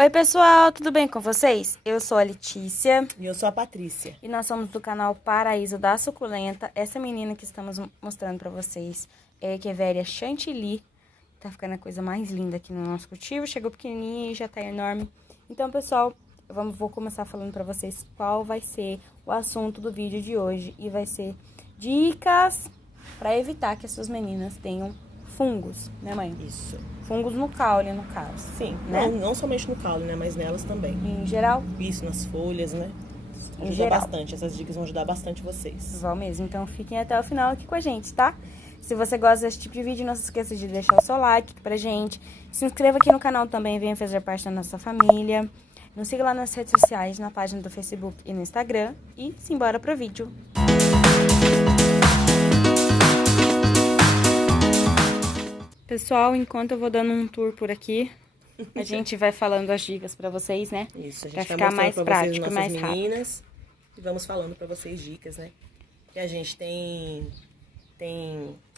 Oi pessoal, tudo bem com vocês? Eu sou a Letícia. E eu sou a Patrícia. E nós somos do canal Paraíso da Suculenta. Essa menina que estamos mostrando pra vocês é a Echeveria Chantilly. Tá ficando a coisa mais linda aqui no nosso cultivo. Chegou pequenininha e já tá enorme. Então pessoal, vou começar falando pra vocês qual vai ser o assunto do vídeo de hoje. E vai ser dicas pra evitar que as suas meninas tenham fungos, né mãe? Isso. Fungos no caule, no caso. Sim, né? não somente no caule, né? Mas nelas também. Em geral? Isso, nas folhas, né? Em Ajuda geral. bastante, essas dicas vão ajudar bastante vocês. Vão mesmo, então fiquem até o final aqui com a gente, tá? Se você gosta desse tipo de vídeo, não se esqueça de deixar o seu like aqui pra gente. Se inscreva aqui no canal também, venha fazer parte da nossa família. Nos siga lá nas redes sociais, na página do Facebook e no Instagram. E simbora pro vídeo. Pessoal, enquanto eu vou dando um tour por aqui, a gente vai falando as dicas pra vocês, né? Isso, a gente pra vai ficar mais mostrando pra vocês prático e nossas mais rápido. meninas. E vamos falando pra vocês dicas, né? Que a gente tem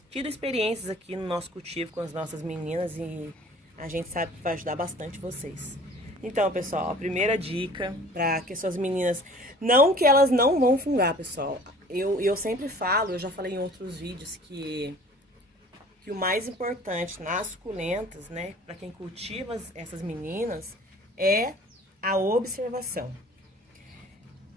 tido experiências aqui no nosso cultivo com as nossas meninas e a gente sabe que vai ajudar bastante vocês. Então, pessoal, a primeira dica para que suas meninas... Não que elas não vão fungar, pessoal. Eu sempre falo, eu já falei em outros vídeos que o mais importante nas suculentas, né, para quem cultiva essas meninas, é a observação.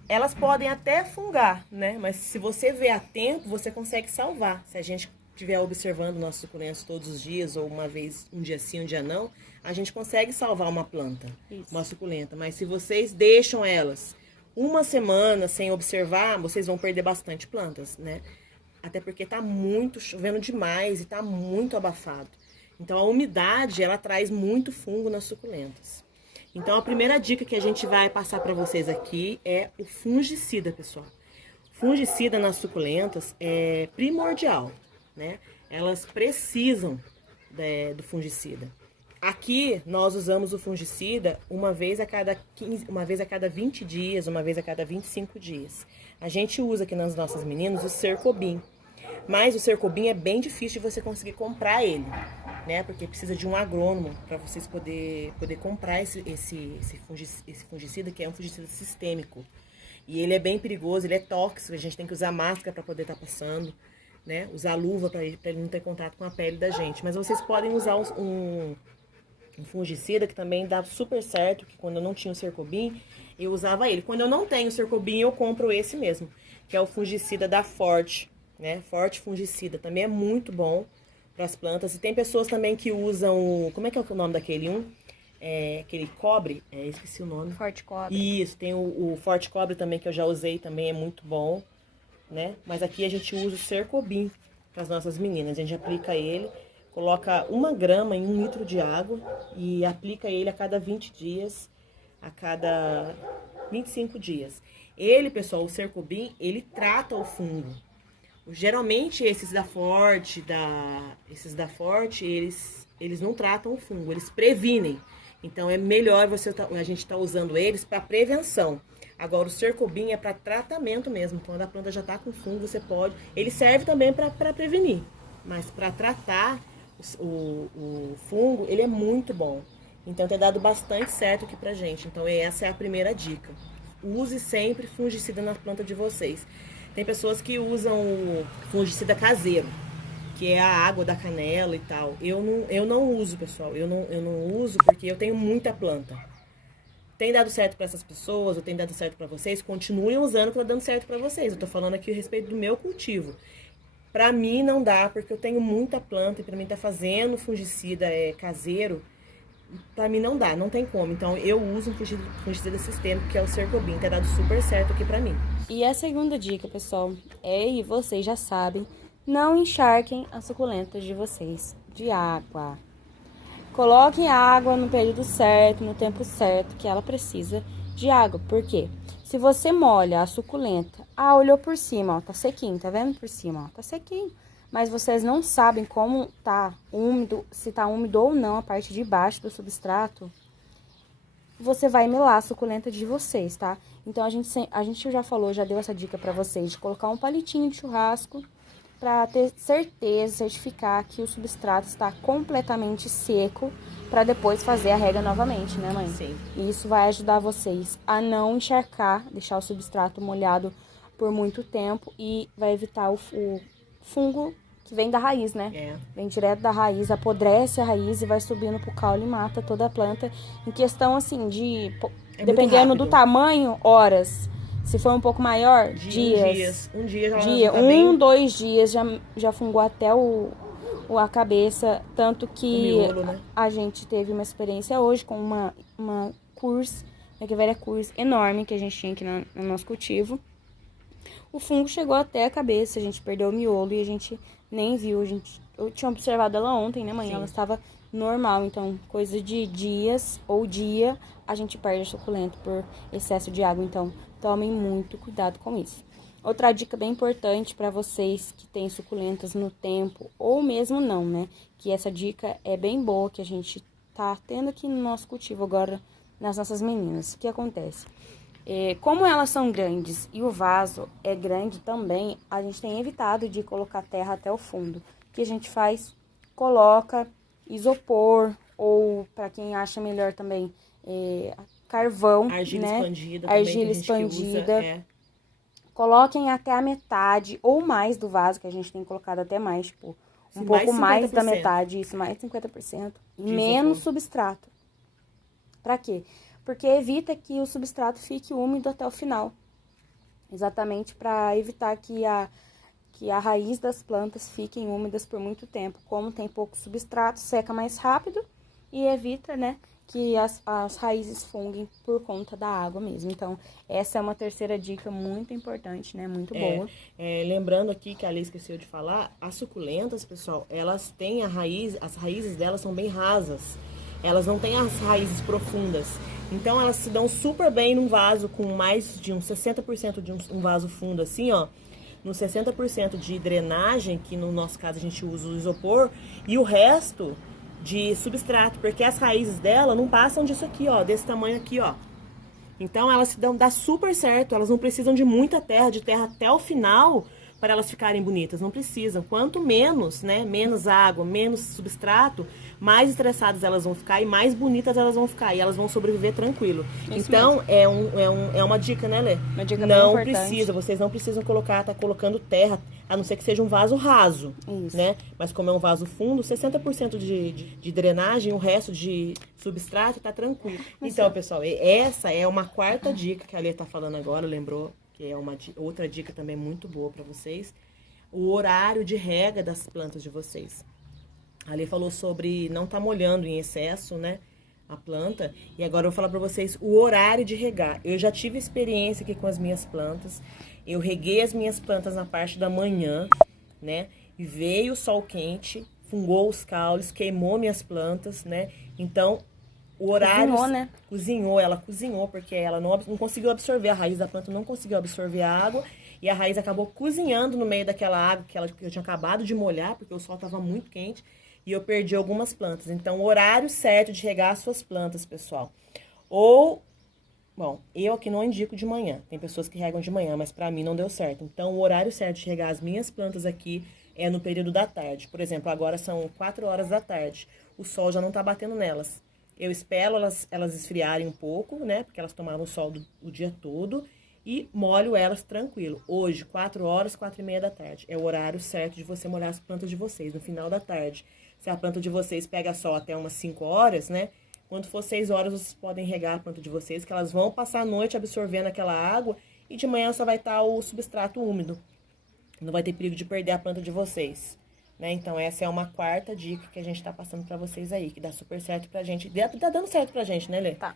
Elas podem até fungar, né, mas se você vê a tempo, você consegue salvar. Se a gente estiver observando nossos suculentas todos os dias, ou uma vez, um dia sim, um dia não, a gente consegue salvar uma planta, uma suculenta. Mas se vocês deixam elas uma semana sem observar, vocês vão perder bastante plantas, né? Até porque tá muito chovendo demais e tá muito abafado. Então, a umidade, ela traz muito fungo nas suculentas. Então, a primeira dica que a gente vai passar para vocês aqui é o fungicida, pessoal. Fungicida nas suculentas é primordial, né? Elas precisam do fungicida. Aqui, nós usamos o fungicida uma vez a cada 20 dias, uma vez a cada 25 dias. A gente usa aqui nas nossas meninas o Cercobin. Mas o Cercobin é bem difícil de você conseguir comprar ele, né? Porque precisa de um agrônomo para vocês poder comprar esse fungicida, que é um fungicida sistêmico. E ele é bem perigoso, ele é tóxico, a gente tem que usar máscara para poder estar passando, né? Usar luva para ele não ter contato com a pele da gente. Mas vocês podem usar um fungicida que também dá super certo, que quando eu não tinha o Cercobin, eu usava ele. Quando eu não tenho o Cercobin, eu compro esse mesmo, que é o fungicida da Forte, né? Forte fungicida, também é muito bom para as plantas. E tem pessoas também que usam, como é que é o nome daquele aquele cobre, esqueci o nome. Forte cobre. Isso, tem o Forte cobre também, que eu já usei, também é muito bom, né? Mas aqui a gente usa o Cercobin para as nossas meninas. A gente aplica ele, coloca 1 grama em 1 litro de água e aplica ele a cada 20 dias, a cada 25 dias. Ele, pessoal, o Cercobin, ele trata o fungo. Geralmente esses da Forte, eles não tratam o fungo, eles previnem. Então é melhor a gente estar usando eles para prevenção. Agora o Cercobin é para tratamento mesmo. Quando a planta já está com fungo, você pode. Ele serve também para prevenir, mas para tratar o fungo, ele é muito bom. Então tem dado bastante certo aqui pra gente. Então essa é a primeira dica. Use sempre fungicida na planta de vocês. Tem pessoas que usam o fungicida caseiro, que é a água da canela e tal. Eu não uso, pessoal. Eu não uso porque eu tenho muita planta. Tem dado certo para essas pessoas, ou tem dado certo para vocês, continuem usando que tá dando certo para vocês. Eu tô falando aqui a respeito do meu cultivo. Pra mim não dá, porque eu tenho muita planta e pra mim tá fazendo fungicida caseiro, pra mim não dá, não tem como. Então eu uso um fungicida sistêmico, que é o Cercobin, tá dado super certo aqui pra mim. E a segunda dica, pessoal, e vocês já sabem, não encharquem as suculentas de vocês de água. Coloquem água no período certo, no tempo certo, que ela precisa de água. Por quê? Se você molha a suculenta, olhou por cima, ó, tá sequinho, tá vendo por cima, ó, tá sequinho. Mas vocês não sabem como tá úmido, se tá úmido ou não a parte de baixo do substrato, você vai melar a suculenta de vocês, tá? Então, a gente já falou, já deu essa dica pra vocês, de colocar um palitinho de churrasco para ter certeza, certificar que o substrato está completamente seco para depois fazer a rega novamente, né, mãe? Sim. E isso vai ajudar vocês a não encharcar, deixar o substrato molhado por muito tempo e vai evitar o fungo que vem da raiz, né? Vem direto da raiz, apodrece a raiz e vai subindo pro caule e mata toda a planta. Em questão, assim, de... dependendo do tamanho, horas. Se for um pouco maior, dias. Um dia já tá bem... 2 dias já fungou até a cabeça. Tanto que o miolo, né? A gente teve uma experiência hoje com uma curse, Echeveria curse enorme que a gente tinha aqui no nosso cultivo. O fungo chegou até a cabeça, a gente perdeu o miolo e a gente nem viu. Eu tinha observado ela ontem, né, mãe? Sim. Ela estava normal, então coisa de dias ou dia a gente perde a suculenta por excesso de água. Então, tomem muito cuidado com isso. Outra dica bem importante para vocês que têm suculentas no tempo ou mesmo não, né? Que essa dica é bem boa, que a gente tá tendo aqui no nosso cultivo agora, nas nossas meninas. O que acontece? Como elas são grandes e o vaso é grande também, a gente tem evitado de colocar terra até o fundo. O que a gente faz? Coloca isopor ou, para quem acha melhor também, carvão, argila, né? Expandida. Argila expandida. Coloquem até a metade ou mais do vaso, que a gente tem colocado até mais, tipo, um pouco mais da metade, isso, mais de 50%. Menos substrato. Pra quê? Porque evita que o substrato fique úmido até o final. Exatamente para evitar que a raiz das plantas fiquem úmidas por muito tempo. Como tem pouco substrato, seca mais rápido e evita, né, que as raízes funguem por conta da água mesmo. Então, essa é uma terceira dica muito importante, né, muito boa. Lembrando aqui que a Lê esqueceu de falar, as suculentas, pessoal, elas têm as raízes delas são bem rasas. Elas não têm as raízes profundas. Então, elas se dão super bem num vaso com mais de uns 60% de um vaso fundo, assim, ó. No 60% de drenagem, que no nosso caso a gente usa o isopor, e o resto de substrato, porque as raízes dela não passam disso aqui, ó, desse tamanho aqui, ó. Então, elas dá super certo, elas não precisam de muita terra, de terra até o final, para elas ficarem bonitas, não precisam. Quanto menos, né, menos água, menos substrato, mais estressadas elas vão ficar e mais bonitas elas vão ficar. E elas vão sobreviver tranquilo. Isso então, é uma dica, né, Lê? Uma dica não bem importante. Precisa, vocês não precisam tá colocando terra, a não ser que seja um vaso raso, isso, né? Mas como é um vaso fundo, 60% de drenagem, o resto de substrato tá tranquilo. Então, pessoal, essa é uma quarta dica que a Lê tá falando agora, lembrou? Que é outra dica também muito boa para vocês, o horário de rega das plantas de vocês. A Lê falou sobre não estar molhando em excesso, né, a planta, e agora eu vou falar para vocês o horário de regar. Eu já tive experiência aqui com as minhas plantas, eu reguei as minhas plantas na parte da manhã, né, e veio o sol quente, fungou os caules, queimou minhas plantas, né, então... O horário... Cozinhou, né? Ela cozinhou, porque ela não conseguiu absorver, a raiz da planta não conseguiu absorver a água, e a raiz acabou cozinhando no meio daquela água que eu tinha acabado de molhar, porque o sol estava muito quente, e eu perdi algumas plantas. Então, o horário certo de regar as suas plantas, pessoal. Bom, eu aqui não indico de manhã, tem pessoas que regam de manhã, mas pra mim não deu certo. Então, o horário certo de regar as minhas plantas aqui é no período da tarde. Por exemplo, agora são 4 horas da tarde, o sol já não tá batendo nelas. Eu espero elas esfriarem um pouco, né? Porque elas tomaram sol o dia todo. E molho elas tranquilo. Hoje, 4 horas, 4h30 da tarde. É o horário certo de você molhar as plantas de vocês, no final da tarde. Se a planta de vocês pega sol até umas 5 horas, né? Quando for 6 horas, vocês podem regar a planta de vocês, que elas vão passar a noite absorvendo aquela água. E de manhã só vai estar o substrato úmido. Não vai ter perigo de perder a planta de vocês. Né? Então, essa é uma quarta dica que a gente tá passando pra vocês aí, que dá super certo pra gente. Tá dando certo pra gente, né, Lê? Tá.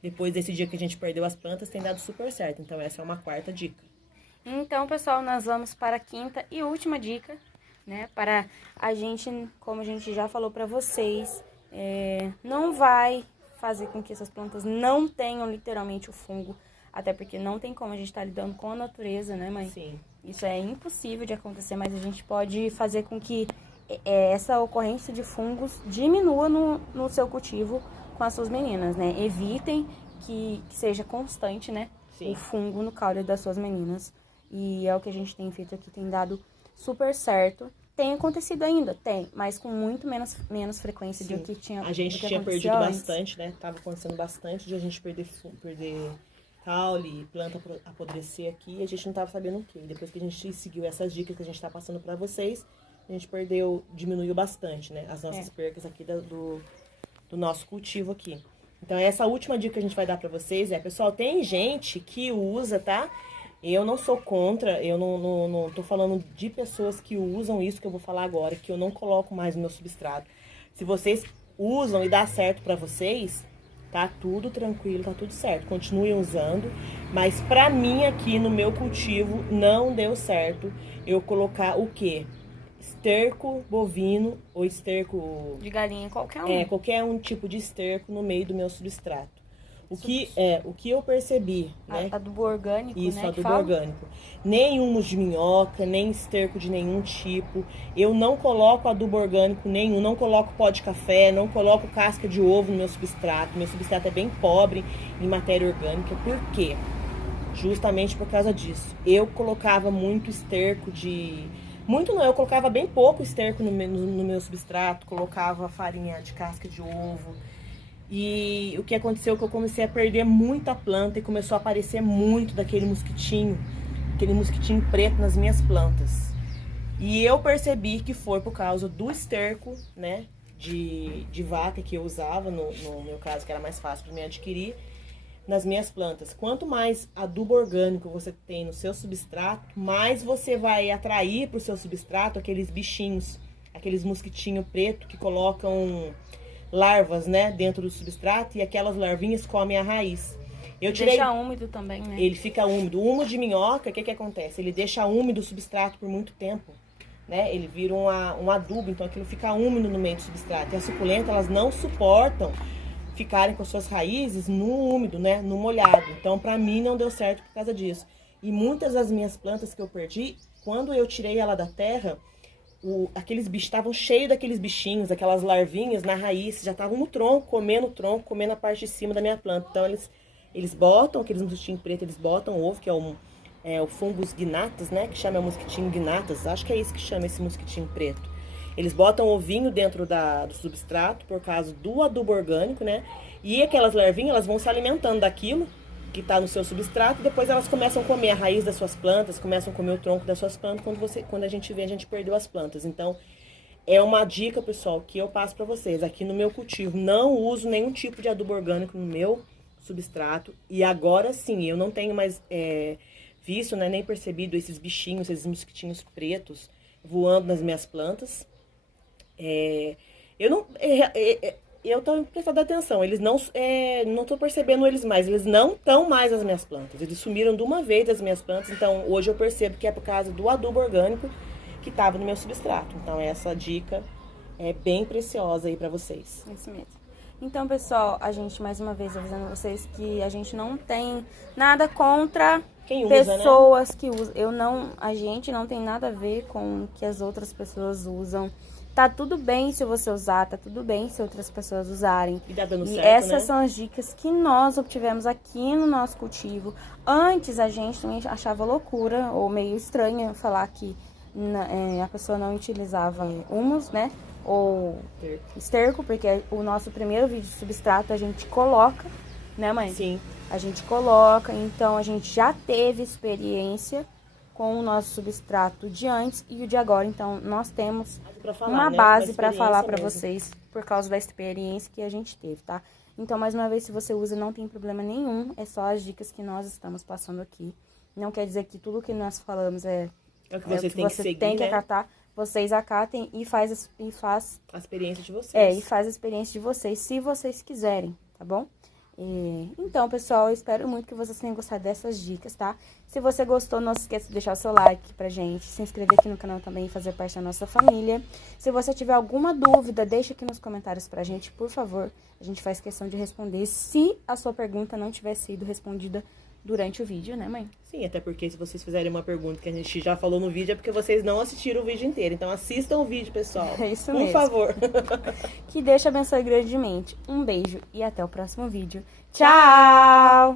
Depois desse dia que a gente perdeu as plantas, tem dado super certo. Então, essa é uma quarta dica. Então, pessoal, nós vamos para a quinta e última dica, né? Para a gente, como a gente já falou pra vocês, não vai fazer com que essas plantas não tenham literalmente o fungo. Até porque não tem como a gente estar lidando com a natureza, né, mãe? Sim. Isso é impossível de acontecer, mas a gente pode fazer com que essa ocorrência de fungos diminua no seu cultivo com as suas meninas, né? Evitem que seja constante, né? Sim. O fungo no caule das suas meninas. E é o que a gente tem feito aqui, tem dado super certo. Tem acontecido ainda? Tem, mas com muito menos frequência Sim. do que tinha A gente do que tinha acontecia perdido antes. bastante, né? Tava acontecendo bastante de a gente perder caule, planta apodrecer aqui, e a gente não tava sabendo o quê. Depois que a gente seguiu essas dicas que a gente tá passando pra vocês, a gente diminuiu bastante, né? As nossas percas aqui do nosso cultivo aqui. Então, essa última dica que a gente vai dar pra vocês pessoal, tem gente que usa, tá? Eu não sou contra, eu não tô falando de pessoas que usam isso que eu vou falar agora, que eu não coloco mais no meu substrato. Se vocês usam e dá certo pra vocês, tá tudo tranquilo, tá tudo certo. Continuem usando, mas pra mim aqui no meu cultivo não deu certo eu colocar o quê? Esterco bovino ou esterco... De galinha, qualquer um. Qualquer um tipo de esterco no meio do meu substrato. O que eu percebi, né? Adubo orgânico, Isso, né? adubo orgânico. Nem humus de minhoca, nem esterco de nenhum tipo. Eu não coloco adubo orgânico nenhum, não coloco pó de café, não coloco casca de ovo no meu substrato. Meu substrato é bem pobre em matéria orgânica. Por quê? Justamente por causa disso. Eu colocava muito esterco de... Muito não, eu colocava bem pouco esterco no meu substrato. Colocava farinha de casca de ovo. E o que aconteceu é que eu comecei a perder muita planta e começou a aparecer muito daquele mosquitinho preto nas minhas plantas. E eu percebi que foi por causa do esterco, né, de vaca que eu usava, no meu caso, que era mais fácil de me adquirir, nas minhas plantas. Quanto mais adubo orgânico você tem no seu substrato, mais você vai atrair para o seu substrato aqueles bichinhos, aqueles mosquitinhos pretos que colocam... larvas, né, dentro do substrato, e aquelas larvinhas comem a raiz. Deixa úmido também, né? Ele fica úmido. O humo de minhoca, o que acontece? Ele deixa úmido o substrato por muito tempo, né? Ele vira um adubo, então aquilo fica úmido no meio do substrato. E as suculentas, elas não suportam ficarem com suas raízes no úmido, né, no molhado. Então, pra mim, não deu certo por causa disso. E muitas das minhas plantas que eu perdi, quando eu tirei ela da terra... aqueles bichos estavam cheios daqueles bichinhos, aquelas larvinhas na raiz, já estavam no tronco, comendo a parte de cima da minha planta. Então eles botam, aqueles mosquitinhos pretos, eles botam ovo, que é o fungus gnatus, né? Que chama mosquitinho gnatus, acho que é isso que chama esse mosquitinho preto. Eles botam ovinho dentro do substrato por causa do adubo orgânico, né? E aquelas larvinhas, elas vão se alimentando daquilo que está no seu substrato, e depois elas começam a comer a raiz das suas plantas, começam a comer o tronco das suas plantas. Quando a gente vê, a gente perdeu as plantas. Então, é uma dica, pessoal, que eu passo para vocês. Aqui no meu cultivo, não uso nenhum tipo de adubo orgânico no meu substrato. E agora sim, eu não tenho mais visto, né, nem percebido esses bichinhos, esses mosquitinhos pretos voando nas minhas plantas. Eu tô prestando atenção, eles não tô percebendo eles mais, eles não estão mais nas minhas plantas, eles sumiram de uma vez das minhas plantas, então hoje eu percebo que é por causa do adubo orgânico que estava no meu substrato. Então essa dica é bem preciosa aí pra vocês. Isso mesmo. Então, pessoal, a gente mais uma vez avisando vocês que a gente não tem nada contra quem usa, pessoas, né? Que usam. A gente não tem nada a ver com o que as outras pessoas usam. Tá tudo bem se você usar, tá tudo bem se outras pessoas usarem. E tá dando certo, essas, né? São as dicas que nós obtivemos aqui no nosso cultivo. Antes a gente também achava loucura ou meio estranho falar que a pessoa não utilizava humus, né? Ou esterco, porque o nosso primeiro vídeo de substrato a gente coloca, né, mãe? Sim. A gente coloca, então a gente já teve experiência com o nosso substrato de antes e o de agora. Então, nós temos uma base para falar para vocês por causa da experiência que a gente teve, tá? Então, mais uma vez, se você usa, não tem problema nenhum. É só as dicas que nós estamos passando aqui. Não quer dizer que tudo que nós falamos é o que vocês têm que seguir, tem que né? acatar. Vocês acatem e faz a experiência de vocês. E faz a experiência de vocês, se vocês quiserem, tá bom? Então, pessoal, eu espero muito que vocês tenham gostado dessas dicas, tá? Se você gostou, não se esqueça de deixar o seu like pra gente, se inscrever aqui no canal também e fazer parte da nossa família. Se você tiver alguma dúvida, deixa aqui nos comentários pra gente, por favor. A gente faz questão de responder se a sua pergunta não tiver sido respondida durante o vídeo, né, mãe? Sim, até porque se vocês fizerem uma pergunta que a gente já falou no vídeo, é porque vocês não assistiram o vídeo inteiro. Então assistam o vídeo, pessoal. É isso mesmo. Por favor. Que Deus te abençoe grandemente. Um beijo e até o próximo vídeo. Tchau!